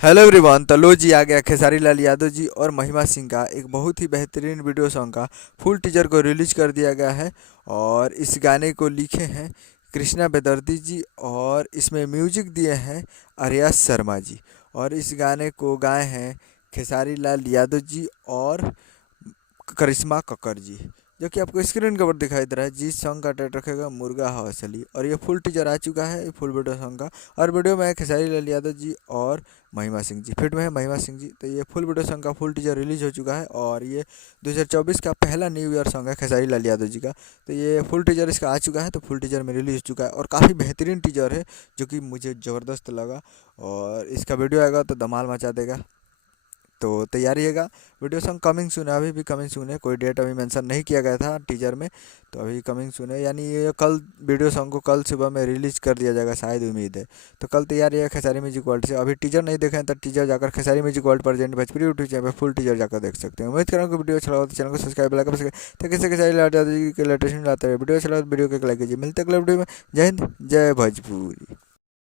Hello everyone. तो लो जी आ गया खेसारी लाल यादव जी और महिमा सिंह का एक बहुत ही बेहतरीन वीडियो सॉन्ग का फुल टीजर को रिलीज कर दिया गया है। और इस गाने को लिखे हैं कृष्णा बेदर्दी जी और इसमें म्यूजिक दिए हैं आर्या शर्मा जी। और इस गाने को गाए हैं खेसारी लाल यादव जी और करिश्मा कक्कर जी, जो कि आपको स्क्रीन के ऊपर दिखाई दे रहा है। जिस सॉन्ग का टाइटल रखेगा मुर्गा हौसली। और ये फुल टीजर आ चुका है फुल वीडियो सॉन्ग का। और वीडियो में है खेसारी लाल यादव जी और महिमा सिंह जी, फिट में है महिमा सिंह जी। तो ये फुल वीडियो सॉन्ग का फुल टीजर रिलीज हो चुका है और ये 2024 का पहला न्यू ईयर सॉन्ग है खेसारी लाल यादव जी का। तो ये फुल टीजर इसका आ चुका है, तो फुल टीजर में रिलीज हो चुका है और काफ़ी बेहतरीन टीजर है, जो कि मुझे ज़बरदस्त लगा। और इसका वीडियो आएगा तो धमाल मचा देगा। तो तैयार रहिएगा। वीडियो सॉन्ग कमिंग सून है, अभी भी कमिंग सून है। कोई डेट अभी मेंशन नहीं किया गया था टीजर में, तो अभी कमिंग सून है। यानी ये कल वीडियो सॉन्ग को कल सुबह में रिलीज कर दिया जाएगा, शायद उम्मीद है। तो कल तैयार रहिएगा खेसारी म्यूजिक वर्ल्ड से। अभी टीजर नहीं देखें तो टीजर जाकर Khesari music world present Bhojpuri YouTube channel पर फुल टीजर जाकर देख सकते हैं। उम्मीद करूँगा वीडियो अच्छा लगा तो चैनल को सब्सक्राइब लाइक कर सके। तो किसी खेसारी लाल यादव जी के लेटेस्ट लाते हैं वीडियो अच्छा लगा तो वीडियो को लाइक कीजिए। मिलते हैं अगले वीडियो में। जय हिंद, जय भोजपुरी।